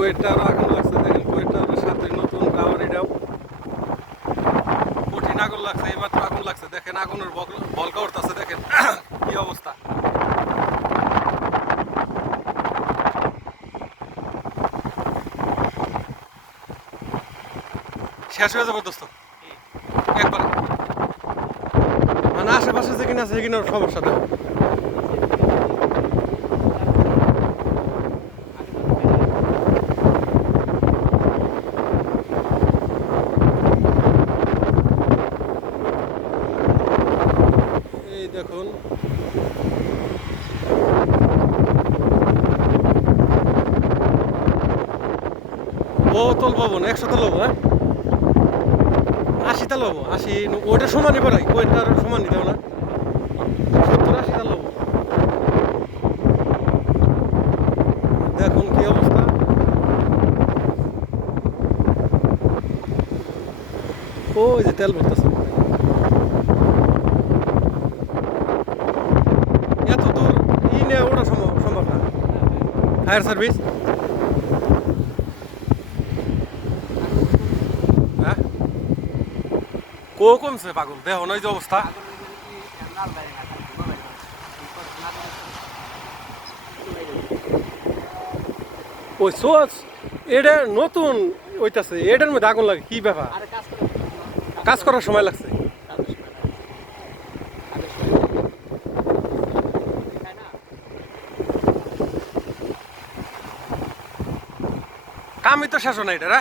কুয়েটার আগুন লাগছে, দেখেন কুয়েটার সাথে নতুন টাওয়ার, এটাও কঠিন আগুন লাগছে, এইমাত্র আগুন লাগছে। দেখেন আগুনের বল- বলকা উঠতেছে, দেখেন কি অবস্থা। শেষ হয়ে যাবে দোস্ত। একবার। মানে আশেপাশে যেখানে আছে সেখানে সমস্যা দেয় দেখুন। বহুতল ভবন একশোটা লোক হ্যাঁ? আশিটা লোক আশি ওইটা সমানই পড়াই, ওইটার সমান নিতে না। সত্তর, আশিটা লোক দেখুন কি অবস্থা। ওই যে তেল ভরতেছে। নিয়ে ওটা সম্ভব সম্ভব না। ফায়ার সার্ভিস হ্যাঁ? কো কমছে পাগল? দেহ নয় যে অবস্থা। ওই সোচ এটা নতুন ওইটাছে এটার মধ্যে আগুন লাগে কি ব্যাপার? কাজ করার সময় লাগছে। কামই তো শাসন এটা